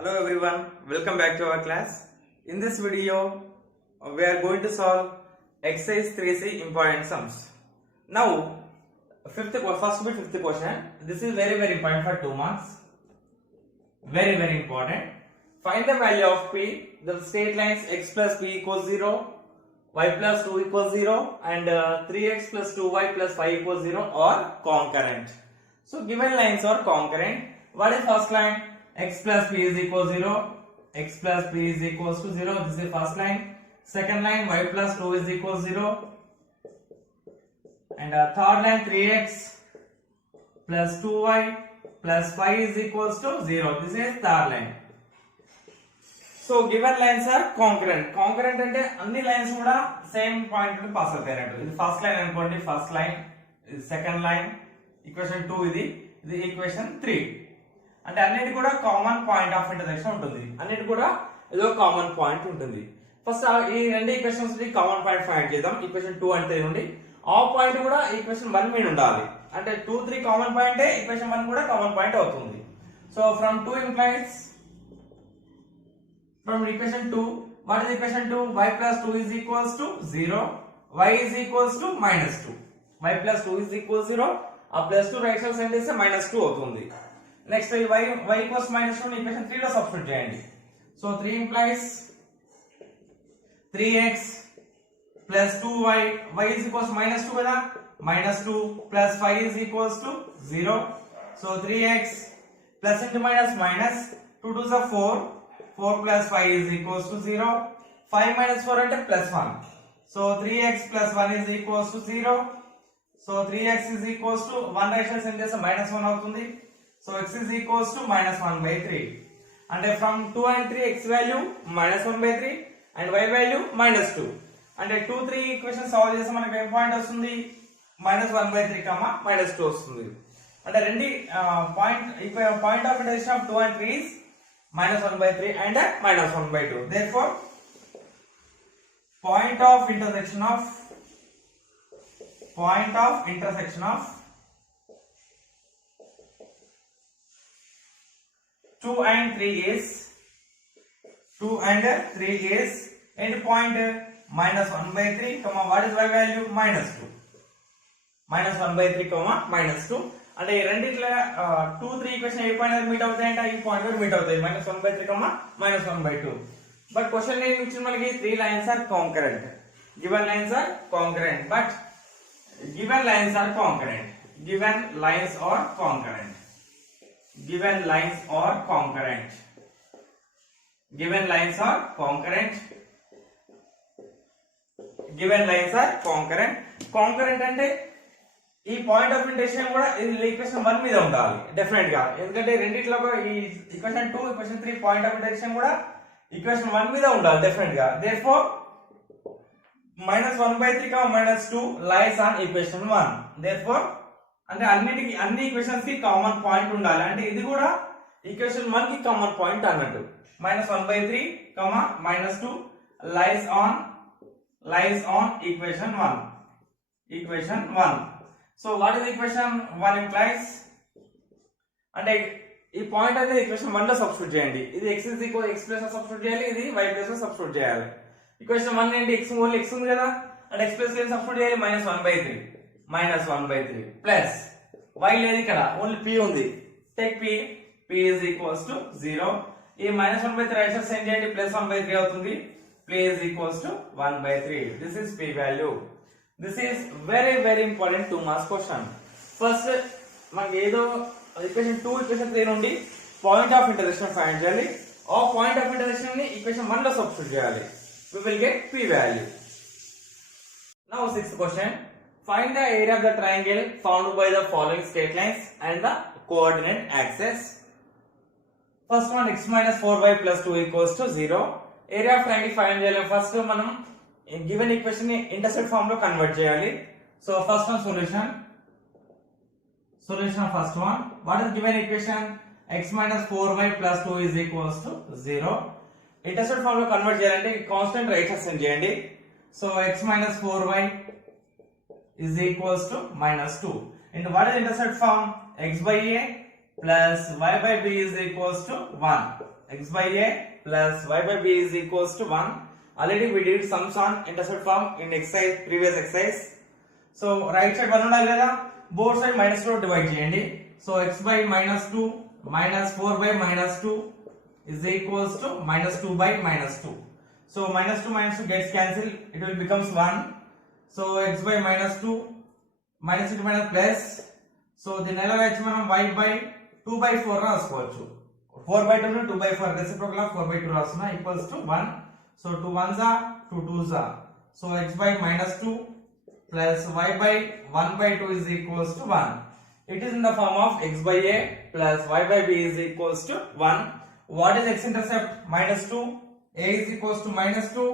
Hello everyone, welcome back to our class. In this video, we are going to solve exercise 3C important sums. Now, first fifth question. This is very important for 2 marks. Very important. Find the value of p. The straight lines x plus p equals 0, y plus 2 equals 0, and 3x plus 2y plus 5 equals 0 are concurrent. So, given lines are concurrent. What is first line? X plus p is equal to 0, x plus p is equals to 0, this is the first line. Second line, y plus 2 is equal to 0, and third line, 3x plus 2y plus 5 is equals to 0, this is third line. So given lines are concurrent. Concurrent ante anni lines kuda same point nu pass avutayinattu. This first line anukondi, first line, this second line, equation 2 ఇది equation 3. అంటే అన్నిటి కూడా common point of intersection ఉంటుంది. అన్నిటి కూడా ఏదో common point ఉంటుంది. ఫస్ట్ ఈ రెండు ఈక్వేషన్స్ ని కామన్ పాయింట్ ఫైండ్ చేద్దాం. ఈక్వేషన్ 2 అంటే నుండి ఆ పాయింట్ కూడా ఈక్వేషన్ 1 మీద ఉండాలి. అంటే 2 3 కామన్ పాయింట్ ఈక్వేషన్ 1 కూడా కామన్ పాయింట్ అవుతుంది. So from 2 implies from equation 2, what is equation 2? Y plus 2 is equals to 0, y is equals to minus 2. Y plus 2 is equals 0, ఆ plus 2 రైట్ సైడ్ సెండ్ చేస్తే minus 2 అవుతుంది. నెక్స్ట్ y equals minus 2 ని ఈక్వేషన్ 3 లో సబ్స్టిట్యూట్ చేయండి. సో 3 implies 3x plus 2y, y is equals minus 2 కదా, minus 2 plus 5 is equals to 0. So 3x plus into minus minus 2 2s are 4, 4 plus 5 is equals to 0, 5 minus 4 అంటే plus 1. So 3x plus 1 is equals to 0. So 3x is equals to 1 right side send చేస్తే minus 1 అవుతుంది. So x is equals to minus 1 by 3. And from 2 and 3 x value minus 1 by 3 and y value minus 2. And 2 3 equation solve చేస్తే మనకి ఏ పాయింట్ వస్తుంది? minus 1 by 3 minus 2 వస్తుంది. అంటే రెండు point of intersection of 2 and 3 is minus 1 by 3 and minus 1 by 2. Therefore, point of intersection of 2 and 3 is end point minus 1 by 3, what is y value? Minus 2. Minus 1 by 3, minus 2. అంటే ఈ రెండిట్లో 2 3 ఈక్వేషన్ ఏ పాయింట్ దగ్గర మీట్ అవుతాయంటే ఈ పాయింట్ దగ్గర మీట్ అవుతాయి. minus 1 by 3, minus 1 by 2. బట్ క్వశ్చన్ ఏమి ఇచ్చింది మనకి? 3 lines are concurrent. Given lines are concurrent. But given lines are concurrent. Given lines are concurrent. Given lines are concurrent. Given lines are concurrent. Given lines are concurrent. Concurrent అంటే ఈ point of intersection కూడా ఈక్వేషన్ 1 మీద ఉండాలి డెఫినెట్ గా. ఎందుకంటే రెండిట్లో ఈ ఈక్వేషన్ 2 ఈక్వేషన్ 3 point of intersection కూడా ఈక్వేషన్ 1 మీద ఉండాలి డెఫినెట్ గా. therefore minus 1 by 3, minus 2 lies on equation 1. therefore అంటే అన్ని ఈక్వేషన్స్ కి కామన్ పాయింట్ ఉండాలి. అంటే ఇది కూడా ఈక్వేషన్ 1 కి కామన్ పాయింట్ అన్నట్టు. minus 1 by 3, minus 2 lies on equation 1. Equation 1. So what is equation 1 implies? అంటే ఈ పాయింట్ అనేది ఈక్వేషన్ 1 లో సబ్స్టిట్యూట్ చేయండి. ఇది x is equal x plus లో సబ్స్టిట్యూట్ చేయాలి, ఇది y ప్లస్ లో సబ్స్టిట్యూట్ చేయాలి. ఈక్వేషన్ 1 ఏంటి? x ఓన్లీ x ఉంది కదా, అంటే x ప్లస్ లో సబ్స్టిట్యూట్ చేయాలి. minus 1 by 3 ప్లస్ y లేదు ఇక్కడ, ఓన్లీ p ఉంది. Take p is equals to 0. ఈ minus 1 by 3 రైట్ సైడ్ సెండ్ చేయండి, ప్లస్ 1 by 3 అవుతుంది. p is equals to 1 by 3. This is p value. This is very important 2 marks question. First మనకి ఏదో ఈక్వేషన్ 2 ఈక్వేషన్ 3 నుండి పాయింట్ ఆఫ్ ఇంటర్సెక్షన్ ఫైండ్ చేయాలి. ఆ పాయింట్ ఆఫ్ ఇంటర్సెక్షన్ ని ఈక్వేషన్ 1 లో సబ్స్టిట్యూట్ చేయాలి. We will get p value. Now 6th question. Find the area of the triangle found by the following straight lines and the coordinate axis. First one, x minus 4y plus 2 equals to 0. Area of triangle find చేయాలి. First మనం given equation ని intersect form లో convert చేయాలి. So first one solution first one. What is given equation? x minus 4y plus 2 is equals to 0. Intersect form లో convert చేయాలంటే constant right side send చేయండి. So x minus 4y is equals to minus 2. And what is intercept form? X by a plus y by b is equals to 1. x by a plus y by b is equals to 1. Already we did sums on intercept form in exercise, previous exercise. So right side 1 ఉండాలి కదా, both side minus 2 divide చేయండి. So x by minus 2 minus 4 by minus 2 is equals to minus 2 by minus 2. So minus 2 gets cancelled, it will becomes 1. So x by minus 2 minus into minus plus. So దీని ఎలా రాయొచ్చు మనం y by 2 by 4 రాసుకోవచ్చు. 4 by 2 ను 2 by 4 reciprocal of 4 by 2 రాస్తున్నా equals to 1. So 2 1s are 2 2s are. So x by minus 2 plus y by 1 by 2 is equals to 1. It is in the form of x by a plus y by b is equals to 1. What is x-intercept? Minus 2. A is equals to minus 2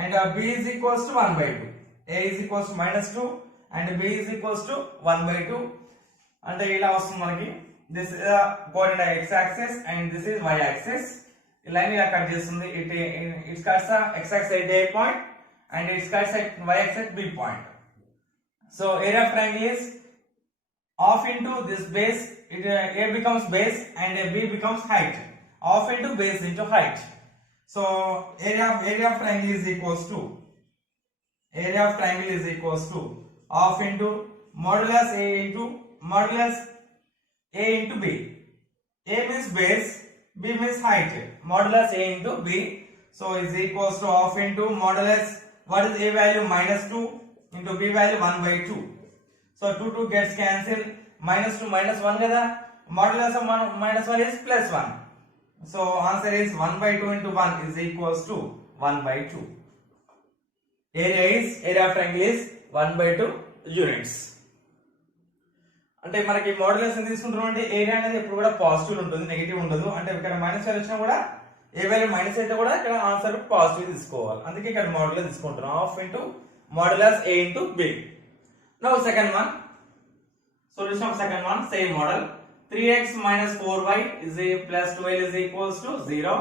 and b is equals to 1 by 2. A is equals to minus 2 and b is equals to 1 by 2. And ఇలా వస్తుంది మనకి. This is the coordinate x-axis and this is y-axis. ఈ లైన్ ఇలా కట్ చేస్తుంది. It cuts the x-axis at a point and it cuts at y-axis at b point. So area of triangle is half into this base. A becomes base and b becomes height. Half into base into height. So area of triangle is equals to half into modulus a into modulus a into b. A means base, b means height. Modulus a into b. So is equals to half into modulus. What is a value? Minus 2 into b value 1 by 2. So 2 gets cancelled. Minus 2 minus 1 kada. Modulus of minus 1 is plus 1. So answer is 1 by 2 into 1 is equals to 1 by 2. Area of triangle is 1 by 2 units. అంటే మనకి మోడ్యులస్ ఎంత తీసుకుంటున్నాం అంటే ఏరియా అనేది ఎప్పుడు కూడా పాజిటివ్ ఉంటుంది, నెగిటివ్ ఉండదు. అంటే ఇక్కడ మైనస్ వచ్చినా కూడా ఏ వాల్యూ మైనస్ అయితే కూడా ఇక్కడ ఆన్సర్ పాజిటివ్ తీసుకోవాలి. అందుకే ఇక్కడ మోడ్యులస్ తీసుకుంటున్నాం. Half into modulus a into b. Now second one. Solution of second one, same model. 3x minus 4y is a plus 12 is equals to 0.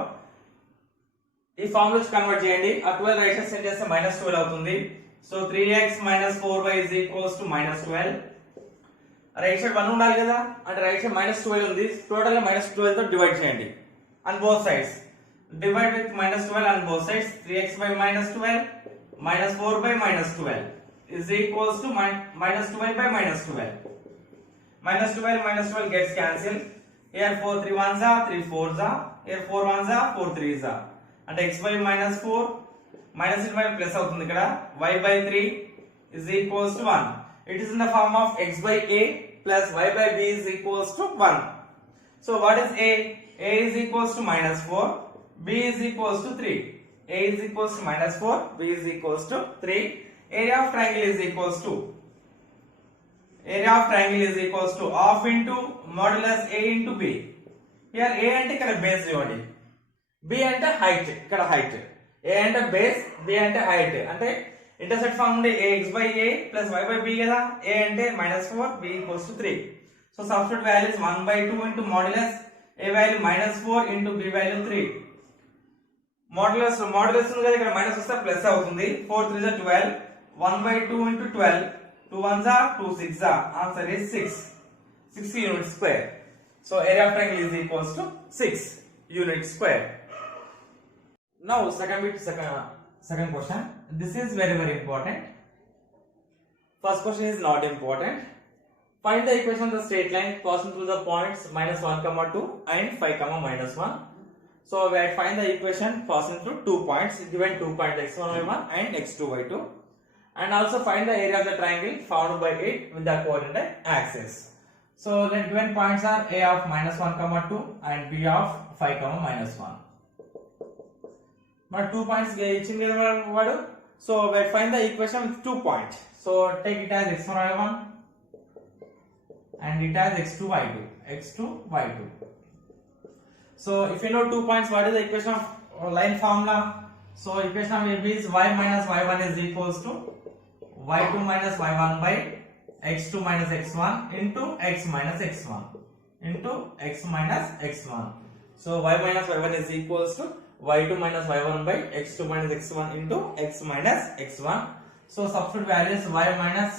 ఈ ఫార్ములా కన్వర్ట్ చేయండి. ఆ 12 రైట్ సైడ్ సెండ్ చేస్తే minus 12 అవుతుంది. So 3x minus 4y is equals to minus 12. Right side 1 ఉండాలి కదా, అంటే right side minus 12 ఉంది. టోటల్ గా minus 12 తో డివైడ్ చేయండి on both sides. Divide with minus 12 on both sides. 3x by minus 12 minus 4 by minus 12 is equals to minus 12 by minus 12. Minus 12 gets cancelled. Here 4 3 1s are 3 4s are. Here 4 1s are 4 3s are. And x by minus 4 minus it by plus అవుతుంది ఇక్కడ. Y by 3 is equals to 1. It is in the form of x by a plus y by b is equals to 1. So what is a? A is equals to minus 4. B is equals to 3. A is equals to minus 4. B is equals to 3. Area of triangle is equals to half into modulus a into b. Here a అంటే ఇక్కడ బేస్ ఇవ్వండి, b అంటే హైట్, ఇక్కడ height. a అంటే base, b అంటే హైట్. అంటే intercept form నుండి ax by a plus y by b కదా. a అంటే minus 4, b equals to 3. So substitute value is 1 by 2 into modulus a value minus 4 into b value 3. Modulus ఉంది కదా, ఇక్కడ మైనస్ వస్తే ప్లస్ అవుతుంది. 4 3 is 12. 1 by 2 into 12. 2 1s are 2 6s are. Answer is 6. 6 units square. So area of triangle is equals to 6 units square. Now second question. This is very important. First question is not important. Find the equation of the straight line passing through the points minus 1 comma 2 and 5 comma minus 1. So we find the equation passing through 2 points given 2 points x1 y1 and x2 y2, and also find the area of the triangle found by it with the coordinate axis. So the given points are a of minus 1 comma 2 and b of 5 comma minus 1. Now 2 points ఇచ్చింది కదా వాడు. So we find the equation with 2 points. So take it as x1 y1 and it has x2 y2. So if you know 2 points, what is the equation of line formula? So equation of AB is y minus y1 is equals to y2 minus y1 by x2 minus x1 into x minus x1 into x minus x1. So y minus y1 is equals to y2 minus y1 by x2 minus x1 into x minus x1. So substitute values y minus,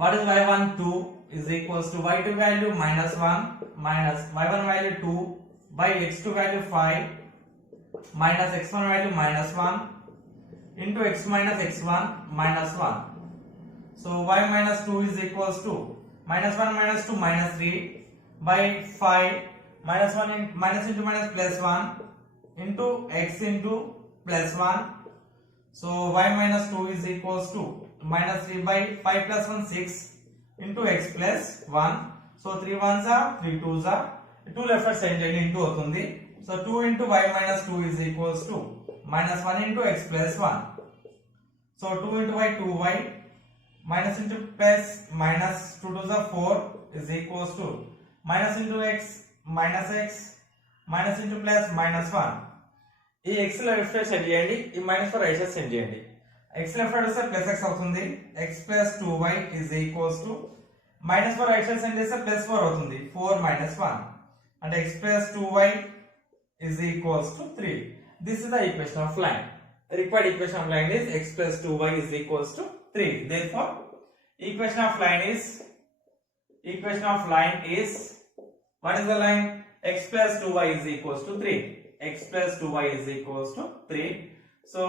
what is y1? 2 is equals to y2 value minus 1 minus y1 value 2 by x2 value 5 minus x1 value minus 1 into x minus x1 minus 1. So y minus 2 is equals to minus 1 minus 2 minus 3 by 5 minus 1 in, minus into minus plus 1 into x into plus 1. So y minus 2 is equals to minus 3 by 5 plus 1 6 into x plus 1. So 3 ones are 3 twos are 2 left side into అవుతుంది. So 2 into y minus 2 is equals to minus 1 into x plus 1. So 2 into y 2y minus into plus minus 2 to the 4 is equals to minus into x minus into plus minus 1. ఈ x left side send చేయండి, ఈ మైనస్ 4 right side send చేయండి. x left side వస్తే plus x అవుతుంది, x plus 2y is equals to minus 4 right side send చేస్తే ప్లస్ 4 అవుతుంది, 4 minus 1 అంటే x plus 2y is equals to 3. This is the equation of line. The required equation of line is x plus 2y is equals to 3. Therefore, equation of line is what is the line? X plus 2y is equals to 3. X plus 2y is equals to 3. So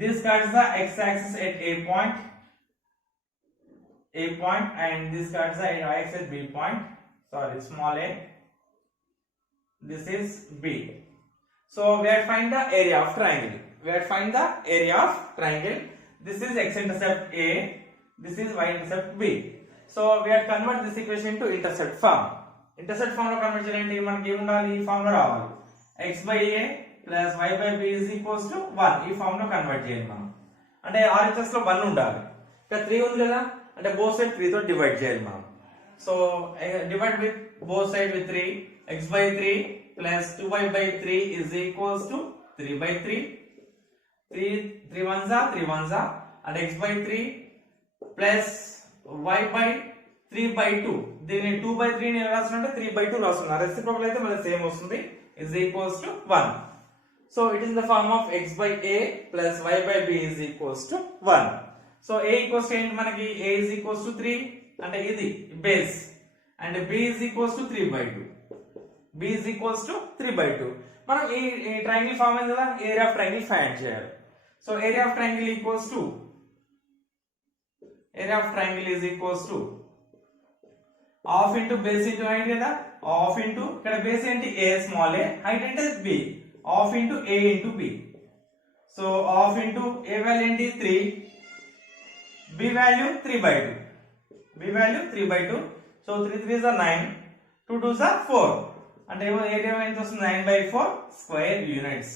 this cuts the x-axis at a point, and this cuts the y-axis at b point. Sorry, small a. This is b. So we have find the area of triangle. This is x-intercept a. This is y-intercept b. So we have convert this equation to intercept form. Intercept form lo convert చేయాలంటే మనకి ఏం ఉండాలి? ఈ ఫార్మ్ లో రావాలి. x by a plus y by b is equals to 1. ఈ ఫార్మ్ లో convert చేయాలి మనం. అంటే RHS లో 1 ఉండాలి. ఇక్కడ 3 ఉంది కదా, అంటే both side 3 తో డివైడ్ చేయాలి మనం. So divide with both side with 3. X by 3 plus 2y by 3 is equals to 3 by 3. 3 ones are 3 ones are, and x by 3 plus y by 3 by 2. దీన్ని 2 by 3 ని ఎలా రాస్తున్నా 3 by 2 రాస్తున్నా. రెసిప్రోకల్ అయితే మళ్ళీ సేమ్ వస్తుంది, is equals to 1. So it is in the form of x by a plus y by b is equals to 1. So a equals to ఏంటి మనకి? a is equals to 3 అంటే ఇది base, and b is equals to 3 by 2. b is equals to 3 by 2. మనం ఈ triangle form అయింది కదా, area of triangle find చేయాలి. So area of triangle is equals to half into base into height కదా, half into ఇక్కడ బేస్ ఏంటి a small a, height అంటే b, half into a into b. So half into a value ఏంటి 3, b value 3 by 2. సో 3 3s are 9, 2 2s are 4 అంటే ఏరియా ఎంత వస్తుంది? 9 by 4 square units.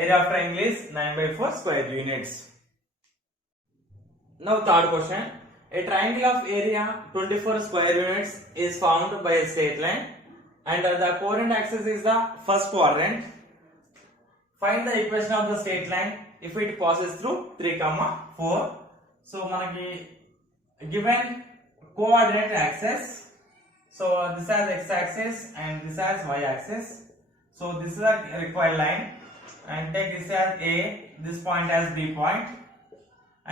Area of triangle is 9 by 4 square units. Now third question. A triangle of area 24 square units is formed by a straight line, and the coordinate axis is the first quadrant. Find the equation of the straight line if it passes through 3, 4. So manaki given coordinate axis, so this has x axis and this has y axis. So this is a required line, and take this as a, this point as b point,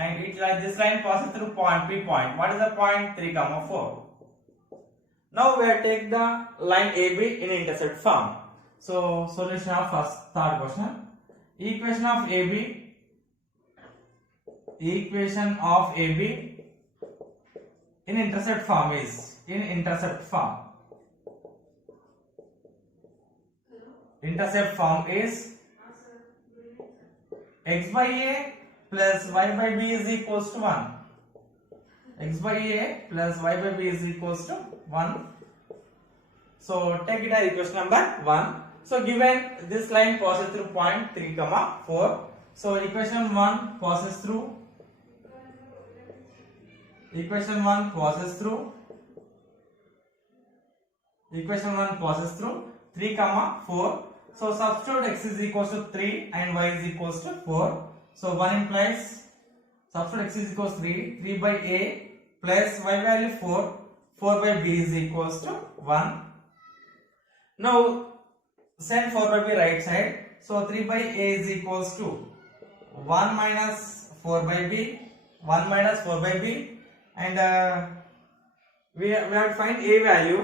and it like this line passes through point b point. What is the point? 3, 4. Now we have take the line AB in intercept form. So solution of third question. Equation of AB in intercept form is intercept form is x by a plus y by b is equals to 1. X by a plus y by b is equals to 1. So take it as equation number 1. So given this line passes through point 3, 4. So equation 1 passes through 3, 4. So substitute x is equals to 3 and y is equals to 4. So 1 implies substitute x is equals to 3 by a plus y value 4 by b is equals to 1. Now send 4 by b right side. So 3 by a is equals to 1 minus 4 by b, and we have to find a value.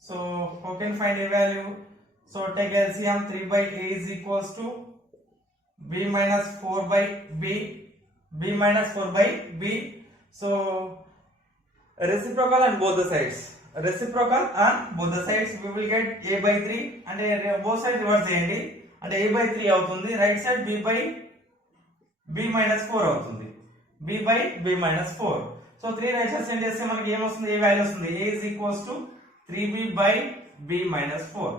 So how can find a value? So take LCM 3 by A is equals to B minus 4 by B, B minus 4 by B. So reciprocal on both the sides. Reciprocal on both the sides we will get A by 3 and both sides reverse చేయండి అంటే A by 3 అవుతుంది, right side B by B minus 4 అవుతుంది, B by B minus 4. సో 3 right side send చేస్తే మనకి ఏం వస్తుంది, ఏ వాల్యూ వస్తుంది, A is equals to 3B by B minus 4.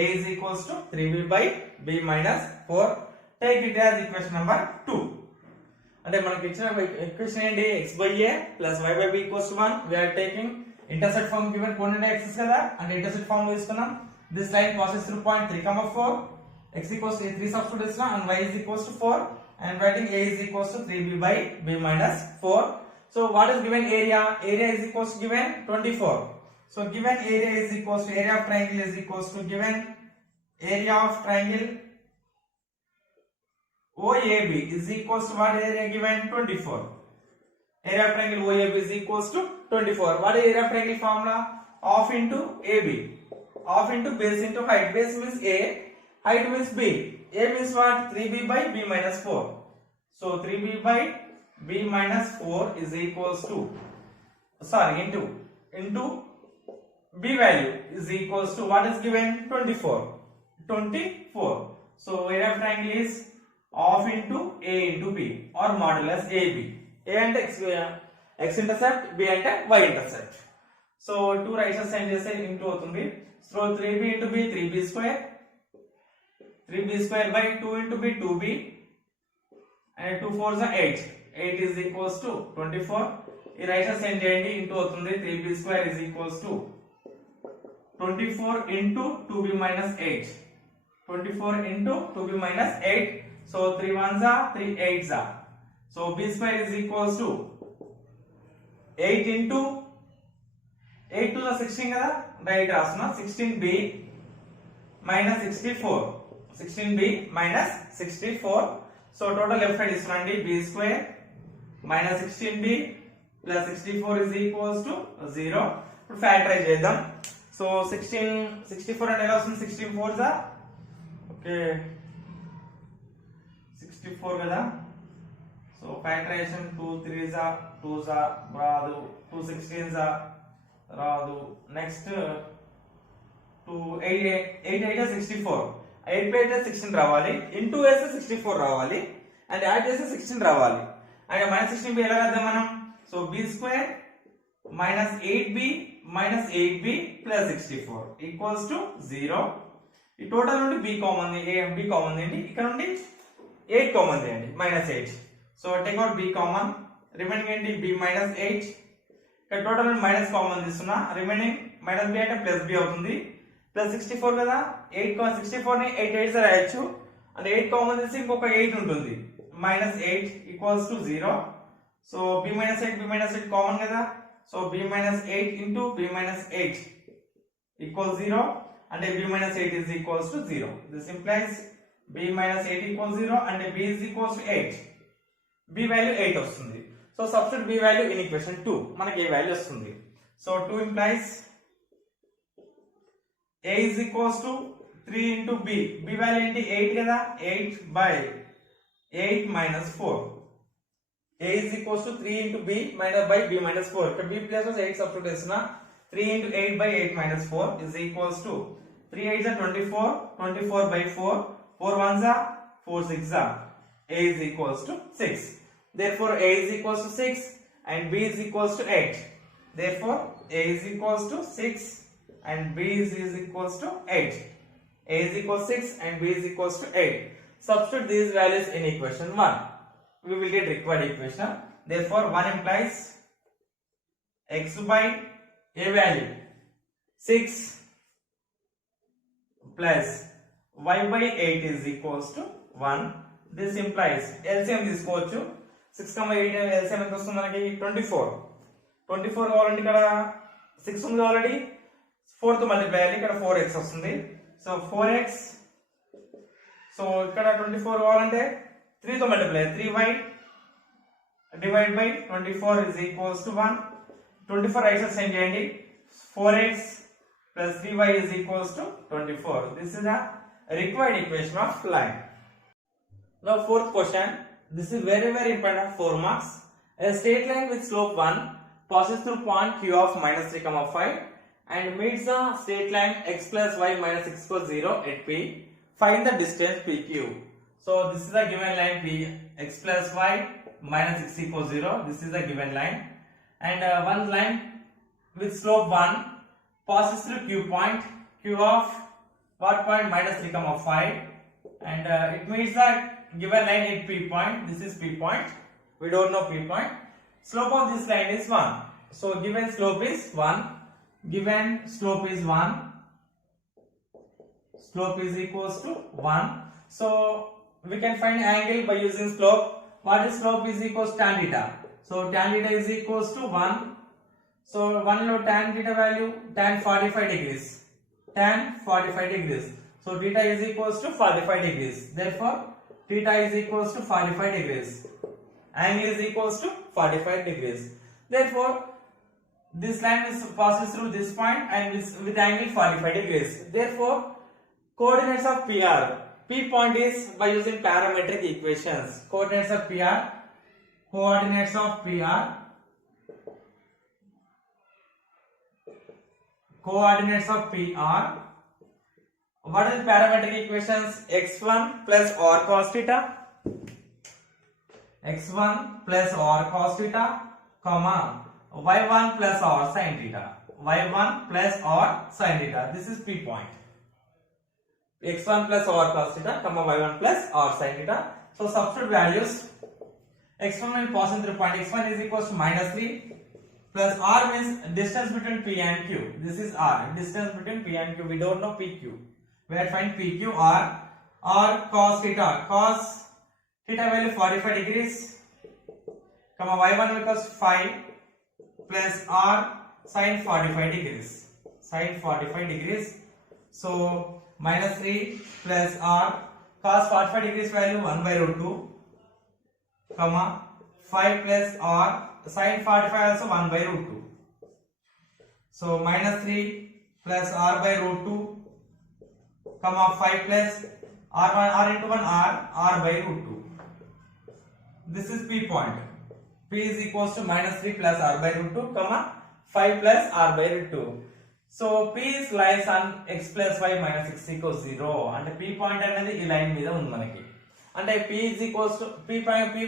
A is equals to 3B by B minus 4. Take it as equation number 2. అంటే మనకి ఇచ్చిన ఈక్వేషన్ ఏంటి, x by a plus y by b equals to 1. We are taking intercept form given coordinate axis కదా, అంటే intercept form తీసుకున్నాం. This line passes through point 3, 4. X equals to 3 substitute and y is equals to 4. I am writing A is equals to 3b by b minus 4. So what is given area? Area is equals to given 24. So given area is equals to area of triangle is equals to given area of triangle OAB is equals to what area given 24. Area of triangle OAB is equals to 24. What is area of triangle formula? Half into AB. Half into base into height. Base means A, height means B. A means what? 3B by B minus 4. So 3B by B minus 4 is equals to, sorry, into B value is equals to what is given 24. 24. So area of triangle is half into A into B or modulus AB. A and x intercept, B and y intercept. So 2 right side send చేస్తే into అవుతుంది. So 3B into B 3B square, 3B square by 2 into B 2B, and 2 4s are 8. 8 is equals to 24. ఈ right side send చేయండి, ఇంటూ అవుతుంది. 3B square is equals to 24 into 2B minus 8. 24 into 2B minus 8. So 3 1s are 3 8s are. So B square is equals to 8 into 8 to the 16 కదా, రైట్ రాస్తున్నా. 16B minus 64. 16B minus 64. So total left side ఇస్తున్నాండి, B square minus 16B plus 64 is equals to 0. ఇప్పుడు ఫ్యాక్టరైజ్ చేద్దాం. సో 64 అంటే ఎలా వస్తుంది, 16 4s are okay 64 కదా. So factorisation 2 3s are 2s are రాదు, 2 16s are రాదు. నెక్స్ట్ 2 8 8 64, 8 ప్లేట్ 16 రావాలి, ఇంటూ వేస్తే 64 రావాలి, అండ్ యాడ్ చేస్తే 16 రావాలి. అంటే మైనస్ 16b ఎలా రాద్దాం మనం? So b square minus 8b minus 8b plus 64 equals to 0. ఈ టోటల్ నుండి b కామన్, b కామన్ అండి, ఇక్కడ నుండి 8 కామన్ చేయండి, మైనస్ 8. So take out b common, remaining ఏంటి b మైనస్ 8. ఇక్కడ టోటల్ నుండి మైనస్ కామన్ తీస్తున్నా, రిమైనింగ్ మైనస్ b అంటే ప్లస్ b అవుతుంది. ప్లస్ 64 కదా, 64 ని 8 8 రాయొచ్చు, అంటే 8 కామన్ తీసి ఇంకొక 8 ఉంటుంది, minus 8 equals to 0. So b minus 8 common కదా. So b minus 8 into b minus 8 equals 0, and b minus 8 is equals to 0. This implies b minus 8 equals 0 and b is equals to 8. b value 8 వస్తుంది. So substitute b value in equation 2, మనకి a value వస్తుంది. సో 2 implies a is equals to 3 into b. b value ఏంటి, 8 కదా, 8 by 8 minus 4. A is equals to 3 into b minus by b minus 4. ఇక్కడ b place లో 8 సబ్స్టిట్యూట్ చేస్తున్నా. 3 into 8 by 8 minus 4 is equals to 3 8s are 24, 24 by 4, 4 1s are 4 6s are. A is equals to 6. Therefore A is equals to 6 and B is equals to 8. Therefore A is equals to 6 and B is equals to 8. A is equals to 6 and B is equals to 8. Substitute these values in equation 1. We will get required equation. Therefore 1 implies x by a value 6 plus y by 8 is equals to 1. This implies LCM తీసుకోవచ్చు. 6 8 LCM ఎంత వస్తుంది మనకి, 24. 24 కావాలంటే ఇక్కడ 6 ఉంది ఆల్రెడీ, 4 తో మల్టిప్లై చేయాలి, ఇక్కడ 4x వస్తుంది. So 4x. సో ఇక్కడ 24 కావాలంటే 3 తో multiply, 3y divide by 24 is equals to 1. 24 right side send చేయండి. 4x plus 3y is equals to 24. This is the required equation of line. Now fourth question. This is very important, 4 marks. A straight line with slope 1 passes through point Q of minus 3, 5 and meets the straight line x plus y minus 6 equals 0 at P. Find the distance PQ. So this is the given line P, x plus y minus 6 equals 0. This is the given line. And one line with slope 1 passes through Q point, Q of what point? Minus 3, 5 and it meets the given line at P point. This is P point. We don't know P point. Slope of this line is 1. So given slope is 1. Given slope is 1. Slope is equals to 1. So we can find angle by using slope. What is slope? Is equals to tan theta. So tan theta is equals to 1. So 1 lo tan theta value tan 45 degrees. Tan 45 degrees. So theta is equals to 45 degrees. Therefore theta is equals to 45 degrees. Angle is equals to 45 degrees. Therefore this line passes through this point and with angle 45 degrees. Therefore coordinates of PR. P point is by using parametric equations. Coordinates of PR. Coordinates of PR. Coordinates of PR. What is parametric equations? x1 plus r cos theta. x1 plus r cos theta, comma y1 plus r sin theta. y1 plus r sin theta. This is P point. x1 plus r cos theta, comma y1 plus r sin theta. So substitute values. x1 will pass through point. x1 is equals to minus 3 plus r means distance between P and Q. This is r. Distance between P and Q. We don't know PQ. We have to find PQ. R cos theta. Cos theta value 45 degrees. Comma y1 equals 5 plus r sin 45 degrees. Sin 45 degrees. So minus 3 plus r cos 45 degrees value 1 by root 2. Comma 5 plus r sin 45 also 1 by root 2. So minus 3 plus r by root 2. Comma 5 plus r into 1 r by root 2. This is P point. P is equals to minus 3 plus r by root 2, comma 5 plus r by root 2. So P lies on x plus y minus 6 equals 0. And P point అనేది ఈ లైన్ మీద ఉంది మనకి. అంటే P is equals to P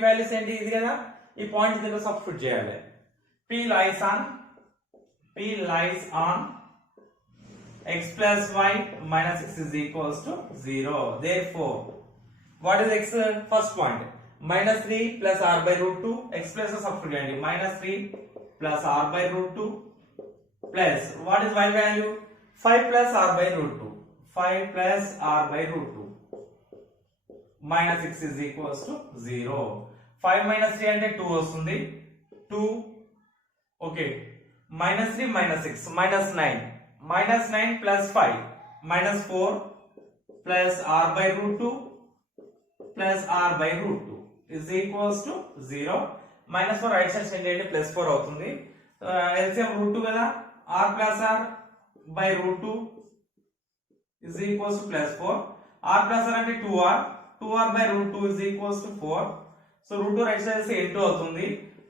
values ఏంటి ఇది కదా, ఈ పాయింట్ దీంట్లో సబ్స్టిట్యూట్ చేయాలి. P lies on x plus y minus 6 is equals to 0. Therefore, what is x? First point. Minus 3 plus r by root 2. X plus substitute. Minus 3 plus r by root 2 plus what is y value? 5 plus r by root 2. 5 plus r by root 2. Minus 6 is equals to 0. 5 minus 3 అంటే 2 వస్తుంది. 2. Okay. Minus 3 minus 6 minus 9. Minus 9 plus 5 minus 4 plus r by root 2 plus r by root 2 is equals to 0. Minus 4 right side చేయండి plus 4 అవుతుంది. LCM root 2 కదా, r plus r by root 2 is equals to plus 4. r plus r అంటే 2r. 2r by root 2 is equals to 4. So root 2 right side చేస్తే into అవుతుంది.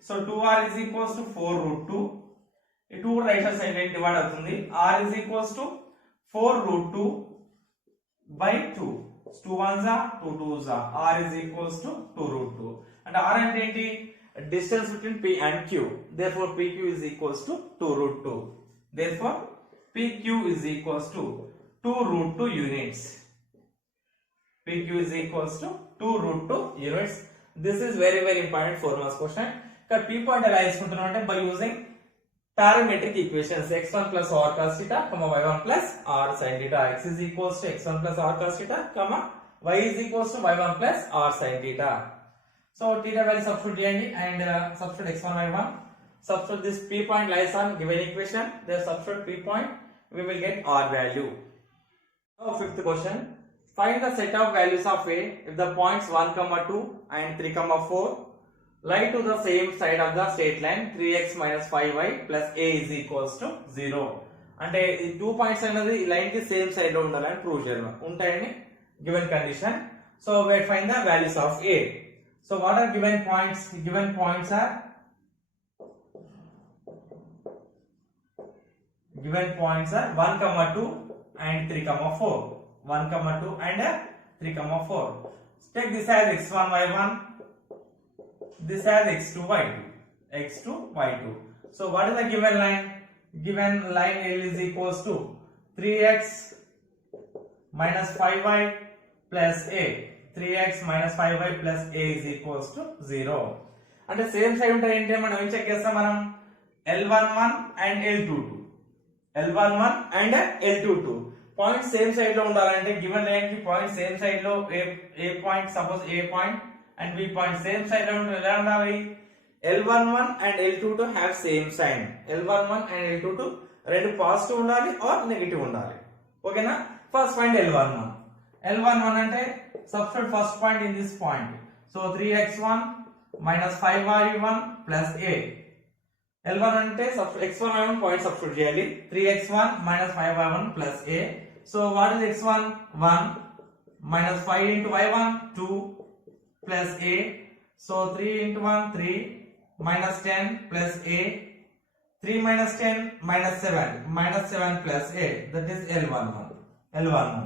So 2r is equals to 4 root 2. ఈ 2 right hand side divide అవుతుంది. r is equals to 4 root 2 by 2. 2 1s are 2 2s are. r is equals to 2 root 2. And r అంటే ఏంటి? Distance between p and q. Therefore pq is equals to 2 root 2. Therefore pq is equals to 2 root 2 units. pq is equals to 2 root 2 units. This is very important 4 marks question. ఇక్కడ p point ఎలా తీసుకుంటున్నాం అంటే by using parametric equations. x1 plus r cos theta, comma y1 plus r sin theta. X is equals to x1 plus r cos theta, comma y is equals to y1 plus r sin theta. So theta value substitute చేయండి and substitute x1 y1. Substitute this p point lies on given equation. Then substitute p point, we will get r value. Now fifth question. Find the set of values of a if the points 1, 2 and 3, 4 lie to the same side of the straight line 3x minus 5y plus a is equals to 0. అంటే ఈ 2 పాయింట్స్ అనేది ఈ లైన్ కి same side లో ఉండాలని ప్రూవ్ చేయాలి ఉంటాయని given condition. So we find the values of a. So what are given points? Given points are 1, 2 and 3, 4. 1, 2 and 3, 4. Take this as x1, y1. This as x2, y2. x2, y2. So what is the given line? Given line L is equals to 3x minus 5y plus a. 3x minus 5y plus a is equals to 0. అంటే same side ఉంటే ఏంటి మనం ఏం చెక్ చేస్తాం మనం L11 and L22. L11 and L22 point same side లో ఉండాలంటే given line కి పాయింట్ సేమ్ సైడ్ లో A point suppose A point and B point same side లో ఉంటే ఎలా ఉండాలి? L11 and L22 have same sign. L11 and L22 రెండు పాజిటివ్ ఉండాలి ఆర్ నెగటివ్ ఉండాలి. ఓకేనా? First find L11. L11 అంటే substitute first point in this point. So 3x1 minus 5y1 plus a. L1 అంటే x1 y1 పాయింట్ సబ్స్టిట్యూట్ చేయాలి. 3x1 minus 5y1 plus a. So what is x1? 1 minus 5 into y1 2 plus a. So 3 into 1 3 minus 10 plus a. 3 minus 10 minus 7 plus a. That is L11.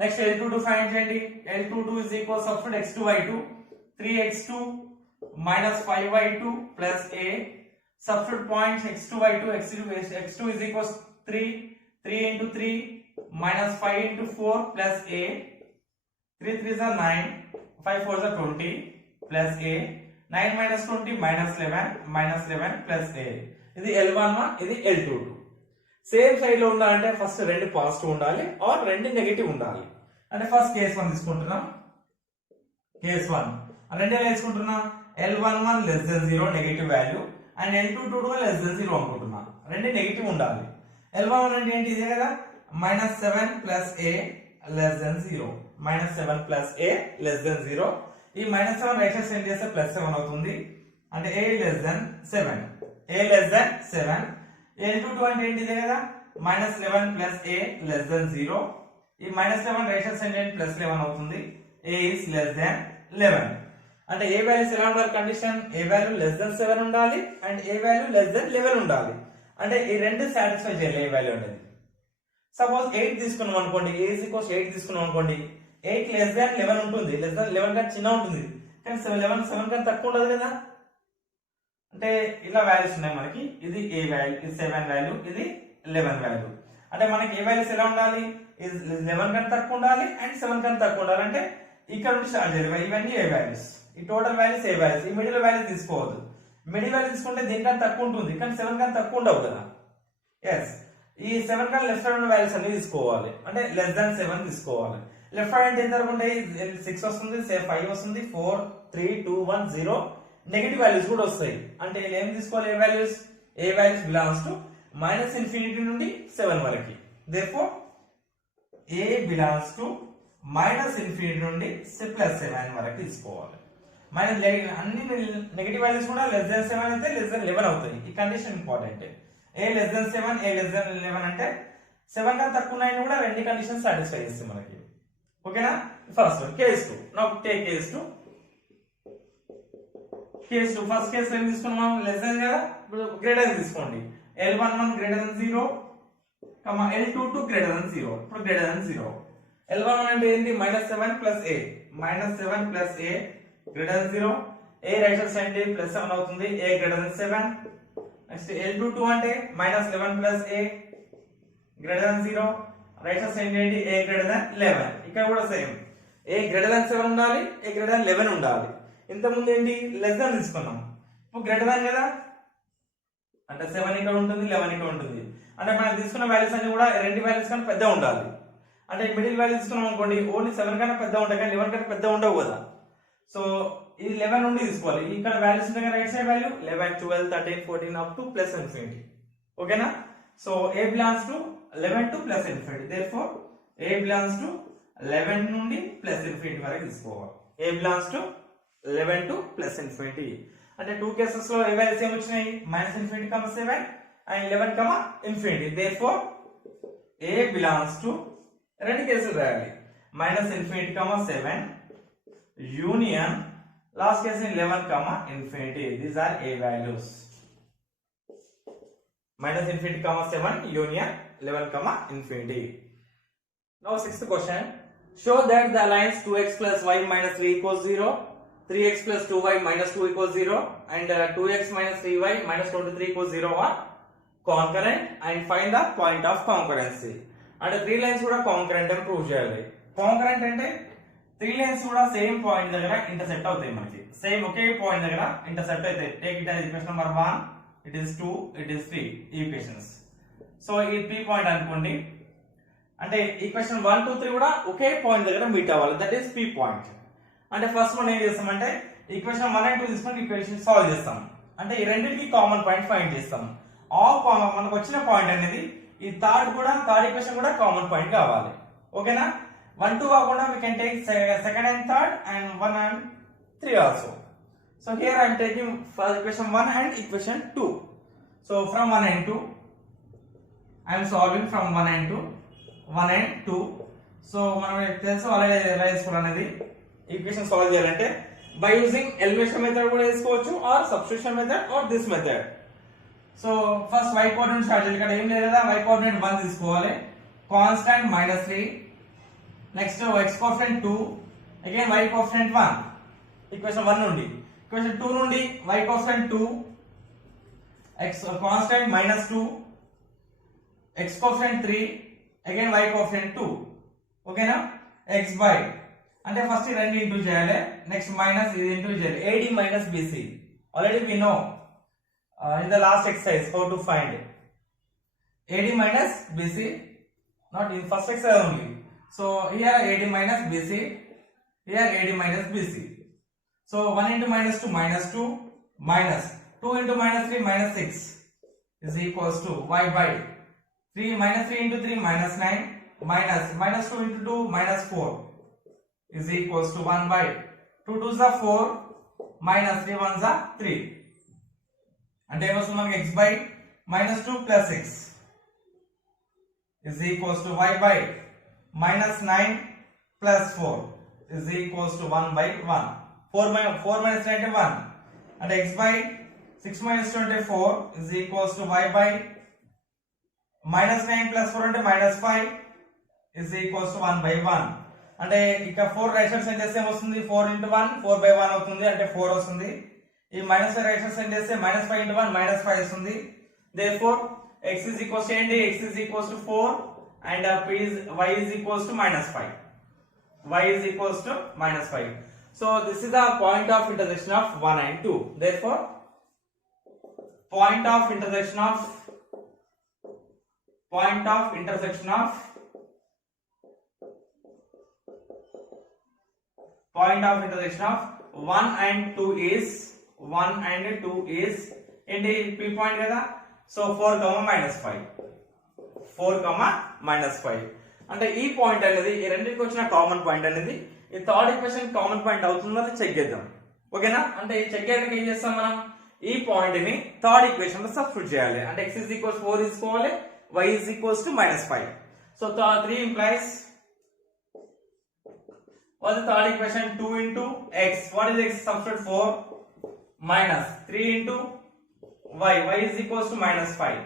Next L22 find చేయండి. L22 is equal substitute x2 y2. 3x2 minus 5y2 plus a. Substitute points x2 y2. x2 is equals 3 into 3 minus 5 into 4 plus a. 3 3s are 9, 5 4s are 20 plus a. 9 minus 20 minus 11 plus a. ఇది L11, ఇది L22. Same side లో ఉండాలంటే ఫస్ట్ రెండు పాజిటివ్ ఉండాలి ఆర్ రెండు నెగటివ్ ఉండాలి. అంటే first case 1 తీసుకుంటున్నాం. కేస్ 1 రెండు ఎలా తీసుకుంటున్నాం? L11 less than 0 negative value and L22 less than 0 అనుకుంటున్నాం. రెండు నెగటివ్ ఉండాలి. L11 అంటే ఏంటి? ఇదే కదా -7 plus a less than 0. -7 plus a less than 0. ఈ -7 రైట్ సైడ్ సెండ్ చేస్తే +7 అవుతుంది. అంటే a less than 7. L22 అంటే ఏంటి? ఇదే కదా -11 plus a less than 0. ఈ -11 రైట్ సైడ్ సెండ్ చేయండి +11 అవుతుంది. a is less than 11. అంటే ఏ వాల్యూస్ ఎలా ఉండాలి? కండిషన్ ఏ వాల్యూ లెస్ దెన్ 7 ఉండాలి అండ్ ఏ వాల్యూ లెస్ దెన్ 11 ఉండాలి. అంటే ఈ రెండు సాటిస్ఫై చేయాలి ఏ వాల్యూ అనేది. సపోజ్ 8 తీసుకున్నాం అనుకోండి, a is equals 8 తీసుకున్నాం అనుకోండి, 8 less than 11 ఉంటుంది. లెస్ దెన్ 11 కంటే చిన్న ఉంటుంది కానీ 7 కంటే తక్కువ ఉండదు కదా. అంటే ఇలా వాల్యూస్ ఉన్నాయి మనకి. ఇది ఏ వాల్యూ, ఇది 7 వాల్యూ, ఇది 11 వాల్యూ. అంటే మనకి ఏ వాల్యూస్ ఎలా ఉండాలి? 11 కంటే తక్కువ ఉండాలి అండ్ 7 కంటే తక్కువ ఉండాలి. అంటే ఇక్కడ నుండి స్టార్ట్ చేయాలి. ఇవన్నీ ఏ వాల్యూస్, ఈ టోటల్ వాల్యూస్ ఏ వాల్యూస్. ఈ మిడిల్ వాల్యూ తీసుకోవద్దు. మిడిల్ వాల్యూ తీసుకుంటే దీనికన్నా తక్కువ ఉంటుంది కానీ 7 కన్నా తక్కువ ఉండవు కదా. ఎస్, ఈ 7 కన్నా లెఫ్ట్ సైడ్ ఉన్న వాల్యూస్ అన్ని తీసుకోవాలి. అంటే లెస్ దాన్ 7 తీసుకోవాలి. లెఫ్ట్ సైడ్ అంటే ఎంత వరకు ఉంటాయి? 6 వస్తుంది, 5 వస్తుంది, 4 3 2 1 0. నెగటివ్ వాల్యూస్ కూడా వస్తాయి. అంటే ఏం తీసుకోవాలి? ఏ వాల్యూస్ బిలాంగ్స్ టు -∞ నుండి 7 వరకు. దేర్ఫోర్ ఏ బిలాంగ్స్ టు -∞ నుండి +7 వరకు తీసుకోవాలి. అన్ని నెగటివ్ వాల్యూస్ కూడా లెస్ దెన్ 7 అయితే లెస్ దెన్ 11 అవుతాయి. ఈ కండిషన్ ఇంపార్టెంట్. ఏ లెస్ దెన్ 7, ఏ లెస్ దెన్ 11 అంటే 7 కన్నా తక్కువ ఉన్నాయని కూడా రెండు కండిషన్ సాటిస్ఫై చేస్తాయి మనకి. ఓకేనా? First case 2. Now take case 2. First case ఏం తీసుకున్నాం? లెస్ దెన్ కదా, ఇప్పుడు గ్రేటర్ తీసుకోండి. L11 greater than 0, L22 greater than 0. ఇప్పుడు గ్రేటర్ దెన్ 0. L11 అంటే ఏంటి? -7 plus a. -7 plus a greater than 0. a right side side +7 అవుతుంది. a greater than 7. Next L22 అంటే -11 plus a greater than 0. Right side side ఏంటి? a greater than 11. ఇక్కడ కూడా same. a greater than 7 ఉండాలి, a greater than 11 ఉండాలి. ఇంత ముందు ఏంటి? లెస్ దాన్ తీసుకున్నాం. ఇప్పుడు గ్రేటర్ దాన్ కదా, అంటే 7 ఇక్కడ ఉంటుంది, 11 ఇక్కడ ఉంటుంది. అంటే మనం తీసుకున్న వాల్యూస్ అన్ని కూడా రెండు వాల్యూస్ కన్నా పెద్ద ఉండాలి. అంటే మిడిల్ వాల్యూ తీసుకున్నాం అనుకోండి, ఓన్లీ 7 కన్నా పెద్ద ఉంటాయి కానీ 11 కన్నా పెద్ద ఉండవు కదా. సో ఇది 11 నుండి తీసుకోవాలి. ఇక్కడ వాల్యూస్ ఉంటాయి right side value 11 12 13 14 up to +∞. ఓకేనా? సో a belongs to 11 to +∞. therefore a belongs to 11 నుండి +∞ వరకు తీసుకోవాలి. a belongs to 11 to +∞. అంటే టూ కేసెస్ లో ఏ వాల్యూస్ ఏం వచ్చినాయి? -∞, 7 and 11, ∞. therefore A belongs to రెండు కేసులు రాయాలి minus infinity comma 7 union last case 11 comma infinity these are A values minus infinity comma 7 union 11 comma infinity. Now sixth question, show that the lines 2x plus y minus 3 equals 0, 3x plus 2y minus 2 equals 0 and 2x minus 3y minus 23 equals 0 are concurrent and find the point of concurrency. And three lines కూడా concurrent అని prove చేయాలి. Concurrent అంటే three lines కూడా same point దగ్గర ఇంటర్సెక్ట్ అవుతాయి మనకి సేమ్ ఒకే పాయింట్ దగ్గర ఇంటర్సెక్ట్ అవుతాయి. Take it as equation number 1, it is 2, it is 3 equations. So ఈ P పాయింట్ అనుకోండి అంటే ఈక్వేషన్ 1 2 3 కూడా ఒకే పాయింట్ దగ్గర మీట్ అవ్వాలి, దట్ ఈస్ P పాయింట్. అంటే ఫస్ట్ మనం ఏం చేస్తామంటే ఈక్వేషన్ 1 and 2 తీసుకొని ఈక్వేషన్ సాల్వ్ చేస్తాం. అంటే ఈ రెండింటికి కామన్ పాయింట్ ఫైండ్ చేస్తాం. మనకు వచ్చిన పాయింట్ అనేది ఈ థర్డ్ ఈక్వేషన్ కూడా కామన్ పాయింట్ కావాలి. ఓకేనా? 1 2 కాకుండా we can take second and third and 1 and 3 also. So here I am taking first equation 1 and equation 2. So from 1 and 2 I am solving from 1 and 2. 1 and 2. So మనం తెలుసు ఆల్రెడీ ఎలా చేసుకోవాలనేది. ఈక్వేషన్ సాల్వ్ చేయాలంటే బై యూజింగ్ ఎలిమినేషన్ మెథడ్ కూడా చేసుకోవచ్చు or substitution method or this method. So first y coordinate start చేయాలి. ఇక్కడ ఏం లేదు కదా, y కోఆర్డినేట్ 1 తీసుకోవాలి, constant -3, next x coefficient 2, again y coefficient 1 equation 1 నుండి. ఈక్వేషన్ 2 నుండి y coefficient 2, x constant -2, x coefficient 3, again y coefficient 2. ఓకేనా? x by అంటే ఫస్ట్ ఈ రెండు ఇంటూ చేయాలి, నెక్స్ట్ మైనస్ ఇది ఇంటూ చేయాలి. AD minus BC already we know in the last exercise how to find AD minus BC, not in first exercise only. So here AD minus BC, here AD minus BC. So 1 into -2 -2 minus 2 into -3 -6 is equals to y by 3 -3 into 3 -9 minus -2 into 2 -4 is equals to 1 by 2 2s are 4 minus 3 1s are 3. అంటే ఏమొస్తుంది మనకి x by -2 plus 6 is equals to y by -9 plus 4 is equals to 1 by 1. 4 minus 9 అంటే 1 అంటే x by 6 minus 2 అంటే 4 is equals to y by -9 plus 4 అంటే -5 is equals to 1 by 1. అంటే ఇక 4 right side send చేస్తే ఏమొస్తుంది, 4 into 1 4 by 1 అవుతుంది, అంటే 4 వస్తుంది. ఈ -5 రైట్ సైడ్ సెండ్ చేస్తే -5 into 1 -5 వస్తుంది. Therefore x is equals to ఏంటి, x is equals to 4 and y is equals to -5. Y is equals to -5. So this is the point of intersection of 1 and 2. Therefore point of intersection of 1 and 2 is ఏంటి P point కదా. సో 4, -5 అంటే ఈ పాయింట్ అనేది ఈ రెండింటికి వచ్చిన common point అనేది ఈ థర్డ్ ఈక్వేషన్ కామన్ పాయింట్ అవుతుందని చెక్ చేద్దాం. ఓకేనా? అంటే ఈ చెక్ చేయడానికి ఏం చేస్తాం మనం, ఈ పాయింట్ ని థర్డ్ ఈక్వేషన్ లో సబ్స్టిట్యూట్ చేయాలి. అంటే x is equals 4 తీసుకోవాలి, y is equals to -5. So 3 implies what is the third equation, 2 into x. What is x? Substitute 4 minus 3 into y is equals to -5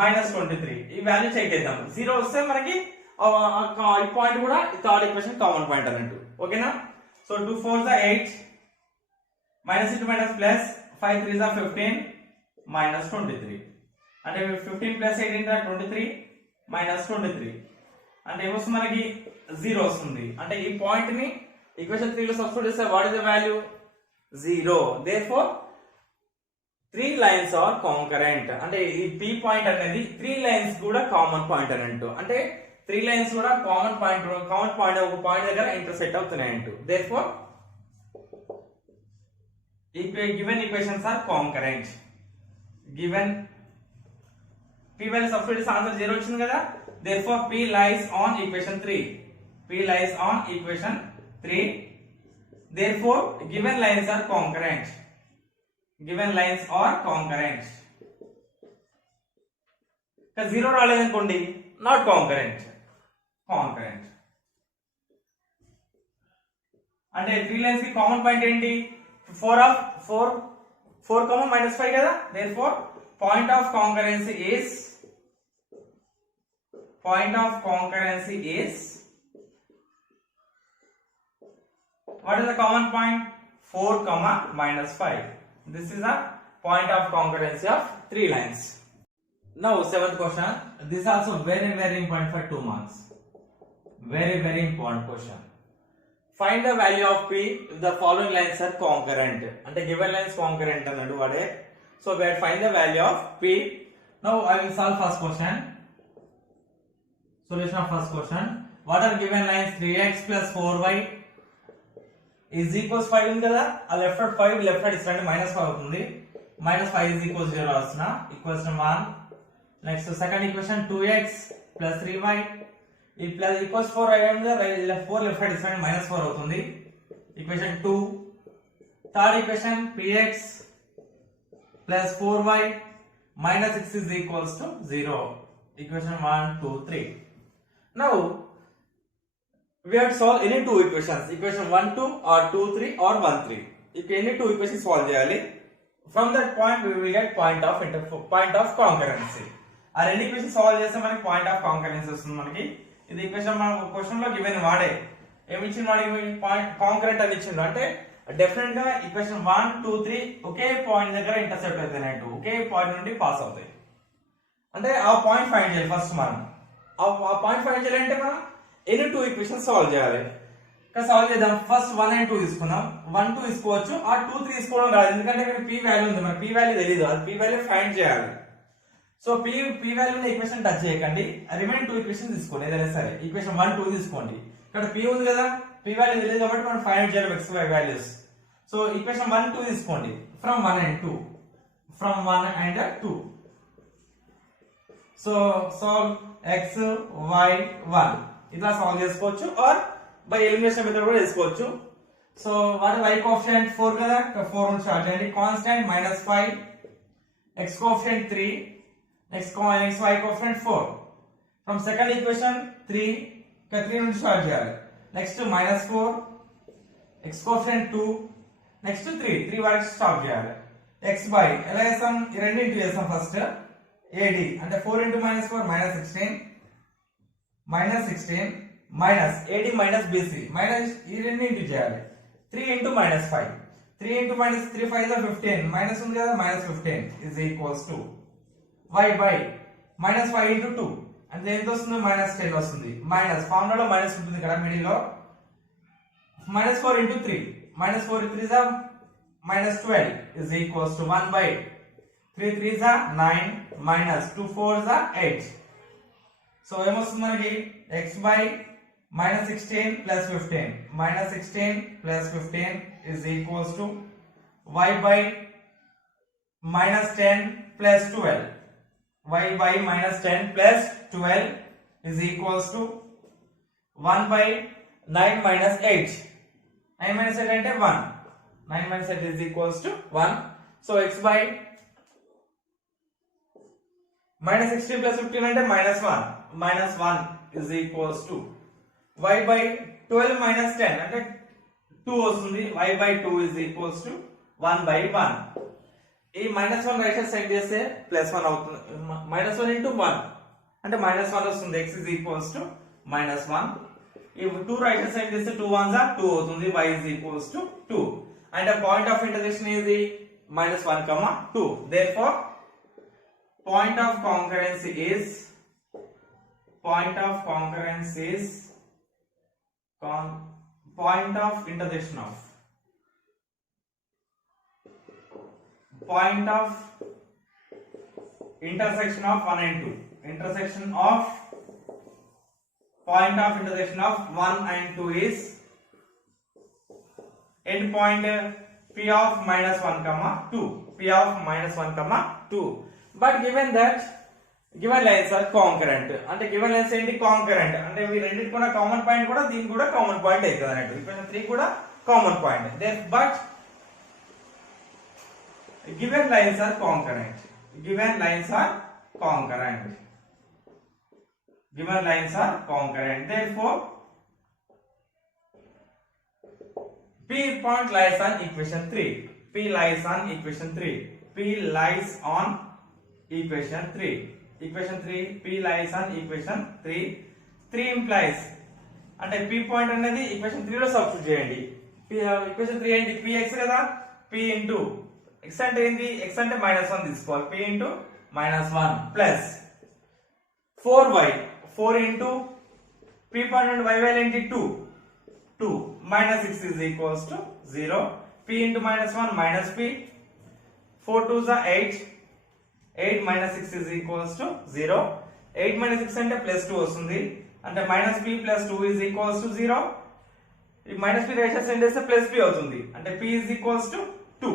-23. ఈ వాల్యూ చెక్ చేద్దాం. 0 వస్తే మనకి ఈ పాయింట్ కూడా థర్డ్ ఈక్వేషన్ కామన్ పాయింట్ అన్నట్టు. ఓకేనా? సో 2 4s are 8 minus into minus plus 5 3s are 15 minus 23. అంటే 15 plus 8 into 23 minus 23 అంటే ఏమొస్తుంది మనకి 0 వస్తుంది. అంటే ఈ పాయింట్ ని ఈక్వేషన్ 3 లో సబ్స్టిట్యూట్ చేస్తే వాట్ ఇస్ ద వాల్యూ, 0. Therefore 3 lines are concurrent. అంటే ఈ P పాయింట్ అనేది 3 లైన్స్ కూడా కామన్ పాయింట్ అన్నట్టు. అంటే 3 లైన్స్ కూడా కామన్ పాయింట్ ఒక పాయింట్ దగ్గర ఇంటర్సెక్ట్ అవుతున్నాయి అంటూ. Therefore given equations are concurrent. Given P value substitute answer 0 వచ్చింది కదా. Therefore P lies on equation 3. Therefore given lines are concurrent. ఇంకా 0 రాలేదనుకోండి, నాట్ కాంకరెంట్. కాంకరెంట్ అంటే 3 లైన్స్ కి కామన్ పాయింట్ ఏంటి? 4 minus 5 కదా. therefore point of concurrency is what is the common point? 4 minus 5. This is the point of concurrency of 3 lines. Now 7th question. This is also very important for 2 marks. Very important question. Find the value of p if the following lines are concurrent. Ante given lines concurrent annadu vade. So we have to find the value of p. Now I will solve first question. Solution of first question. What are given lines? 3x plus 4y is equals 5 ఉంది కదా. ఆ left side 5 left side ఇస్తాండి -5 అవుతుంది. -5 is equals 0 రాస్తున్నా. equals to 1. Next second equation 2x plus 3y ఈ plus equals 4 అయ్యింది. 4 left side ఇస్తాండి -4 అవుతుంది. equation 2. Third equation px plus 4y minus 6 is equals to 0. equation 1 2 3. Now we have to solve any two equations, equation 1 2 or 2 3 or 1 3. If any two equations solve చేయాలి, from that point we will get point of concurrency. ఆ రెండు equation solve చేస్తే మనకి point of concurrency వస్తుంది. మనకి ఇది ఈక్వేషన్ మన క్వశ్చన్ లో గివెన్ వాడే ఏమి ఇచ్చింది, మనకి పాయింట్ కాంకరెంట్ అని ఇచ్చిండు. అంటే డెఫినెట్ గా ఈక్వేషన్ 1 2 3 ఒకే పాయింట్ దగ్గర ఇంటర్సెప్ట్ అవుతాయి, ఒకే పాయింట్ నుండి పాస్ అవుతాయి. అంటే ఆ పాయింట్ ఫైండ్ చేయాలి ఫస్ట్. మనం ఆ పాయింట్ ఫైండ్ చేయాలంటే మనం ఎన్ని టూ ఈక్వేషన్ సాల్వ్ చేయాలి. సాల్వ్ చేద్దాం. ఫస్ట్ 1 and 2 తీసుకుందాం. 1 2 తీసుకోవచ్చు, ఆ 2 3 తీసుకోవడం రాదు, ఎందుకంటే ఇక్కడ p వాల్యూ ఉంది, మనకి p వాల్యూ తెలియదు. అది p వాల్యూ ఫైండ్ చేయాలి. సో p వాల్యూని ఈక్వేషన్ టచ్ చేయకండి, రిమైనింగ్ టూ ఈక్వేషన్ తీసుకోండి. ఏదైనా సరే ఈక్వేషన్ 1 2 తీసుకోండి. ఇక్కడ p ఉంది కదా, p వాల్యూ తెలియదు కాబట్టి మనం ఫైండ్ చేయాలి x y values. So equation 1 2 తీసుకోండి. ఫ్రమ్ 1 and 2. సో సాల్వ్ x y 1 ఇట్లా సాల్వ్ చేసుకోవచ్చు, ఆర్ బై ఎలిమినేషన్ మెథడ్ కూడా చేసుకోవచ్చు. సో వాట్ y కోఎఫిషియంట్ 4 కదా, 4 నుంచి స్టార్ట్ చేయండి. కాన్స్టాంట్ -5, x coefficient 3, next y coefficient 4. From second equation 3 నుంచి స్టార్ట్ చేయాలి. నెక్స్ట్ -4, x కోఎఫిషియంట్ 2, నెక్స్ట్ 3 వరకు స్టాప్ చేయాలి. x బై ఎలా చేస్తాం, ఈ రెండు ఇంటూ చేస్తాం. ఫస్ట్ ad అంటే 4 into -4 -16 minus ad minus bc minus ఈ రెండు ఇంటూ చేయాలి. 3 into -5 3 into -3 5 is 15 మైనస్ ఉంది కదా, -15 is equals to y by -5 into 2 అంటే ఎంత వస్తుంది, -10 వస్తుంది. మైనస్ ఫార్ములాలో మైనస్ ఉంటుంది ఇక్కడ మిడిల్ లో. -4 into 3 -4 3 is -12 is equals to 1 by 3 3 is 9 minus 2 4 is 8. సో ఏమొస్తుంది మనకి, x by -16 plus 15 is equals to y by -10 plus 12 is equals to 1 by 9 minus 8 అంటే 1. 9 minus 8 is equals to 1. So x by -16 plus 15 అంటే -1 is equals to y by 12 minus 10 అంటే 2 వస్తుంది. y by 2 is equals to 1 by 1. ఈ -1 రైట్ హ్యాండ్ సైడ్ చేస్తే +1 అవుతుంది. -1 into 1 అంటే -1 వస్తుంది. x is equals to -1. ఈ 2 రైట్ హ్యాండ్ సైడ్ చేస్తే 2 1s are 2 అవుతుంది. y is equals to 2. And the point of intersection is the -1, 2. Therefore point of concurrency is point of intersection of point of intersection of 1 and 2. Intersection of point of intersection of 1 and 2 is end point p of -1, 2. P of -1, 2. But given that given lines are concurrent అంటే given lines ఏంటి, concurrent అంటే ఈ రెండిటి కూడా common point కూడా దీనికి కూడా common point అవుతుంది అన్నట్టు. ఈక్వేషన్ 3 కూడా common point. But given lines are concurrent given lines are concurrent. Therefore P point lies on equation 3. P lies on equation 3. P lies on equation 3. Equation 3. P lies on equation 3. 3 implies అంటే P point అనేది ఈక్వేషన్ 3 లో సబ్స్టిట్యూట్ చేయండి. ఈక్వేషన్ 3 ఏంటి? Px కదా. P into x అంటే ఏంటి? x అంటే -1 తీసుకోవాలి. P into -1 plus 4y 4 into P point అంటే y వాల్యూ ఏంటి? 2 minus 6 is equals to 0. P into -1 minus P. 4 2s are 8. 8 minus 6 is equals to 0. 8 minus 6 అంటే ప్లస్ 2 వస్తుంది. అంటే minus P plus 2 is equals to 0. ఈ minus P రేషియో సెండ్ చేస్తే plus P అవుతుంది. అంటే P is equals to 2.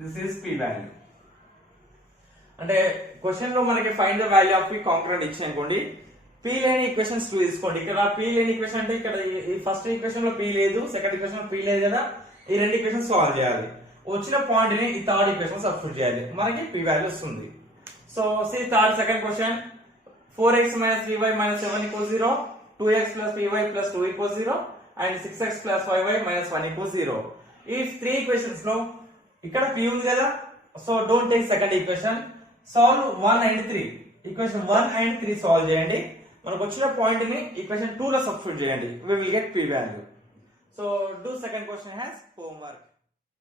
This is P value. అంటే క్వశ్చన్ లో మనకి find the value of P concurrent ఇచ్చి అనుకోండి. P లేని ఈక్వేషన్స్ 2 తీసుకోండి. ఇక్కడ P లేని ఈక్వేషన్ అంటే ఇక్కడ ఈ ఫస్ట్ ఈక్వేషన్ లో P లేదు, సెకండ్ ఈక్వేషన్ లో P లేదు కదా. ఈ రెండు ఈక్వేషన్స్ సాల్వ్ చేయాలి. వచ్చిన పాయింట్ ని ఈ థర్డ్ ఈక్వేషన్ సబ్స్టిట్యూట్ చేయాలి. మనకి P వాల్యూ వస్తుంది. So see third second question 4x minus 3y minus 7 equals 0, 2x plus py plus 2 equals 0, and 6x plus 5y minus 1 equals 0. If three equations no, ఇక్కడ p ఉంది కదా, so don't take second equation, solve 1 and 3. Equation 1 and 3 solve చేయండి. మనకు వచ్చిన పాయింట్ ని ఈక్వేషన్ 2 లో సబ్స్టిట్యూట్ చేయండి. We will get p value. So do second question as homework.